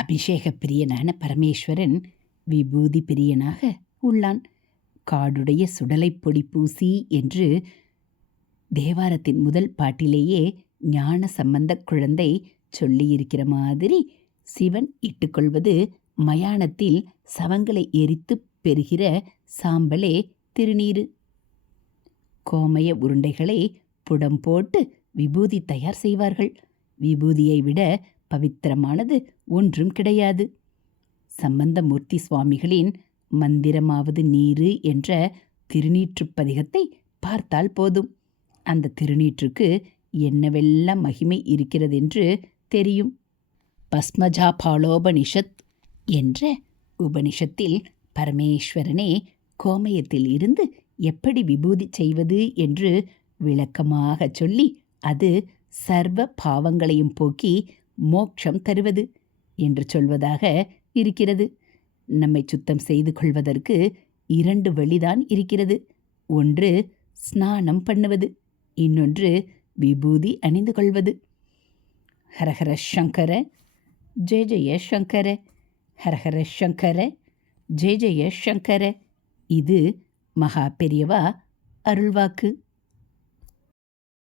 அபிஷேக பிரியனான பரமேஸ்வரன் விபூதி பிரியனாக உள்ளான். காடுடைய சுடலைப் பொடி பூசி என்று தேவாரத்தின் முதல் பாட்டிலேயே ஞான சம்பந்த குழந்தை சொல்லியிருக்கிற மாதிரி சிவன் இட்டுக்கொள்வது மயானத்தில் சவங்களை எரித்து பெறுகிற சாம்பலே திருநீரு. கோமய உருண்டைகளை புடம் போட்டு விபூதி தயார் செய்வார்கள். விபூதியை விட பவித்திரமானது ஒன்றும் கிடையாது. சம்பந்தமூர்த்தி சுவாமிகளின் மந்திரமாவது நீரு என்ற திருநீற்றுப் பதிகத்தை பார்த்தால் போதும். அந்த திருநீற்றுக்கு என்னவெல்லாம் மகிமை இருக்கிறதென்று தெரியும். பஸ்மஜா பாலோபனிஷத் என்ற உபனிஷத்தில் பரமேஸ்வரனே கோமயத்தில் இருந்து எப்படி விபூதி செய்வது என்று விளக்கமாகச் சொல்லி அது சர்வ பாவங்களையும் போக்கி மோட்சம் தருவது என்று சொல்வதாக இருக்கிறது. நம்மை சுத்தம் செய்து கொள்வதற்கு இரண்டு வழிதான் இருக்கிறது. ஒன்று ஸ்நானம் பண்ணுவது. இன்னொன்று விபூதி அணிந்து கொள்வது. ஹரஹர சங்கர ஜெய ஜெய சங்கர. ஹரஹர சங்கர ஜெய ஜெய சங்கர. இது மகா பெரியவா அருள்வாக்கு.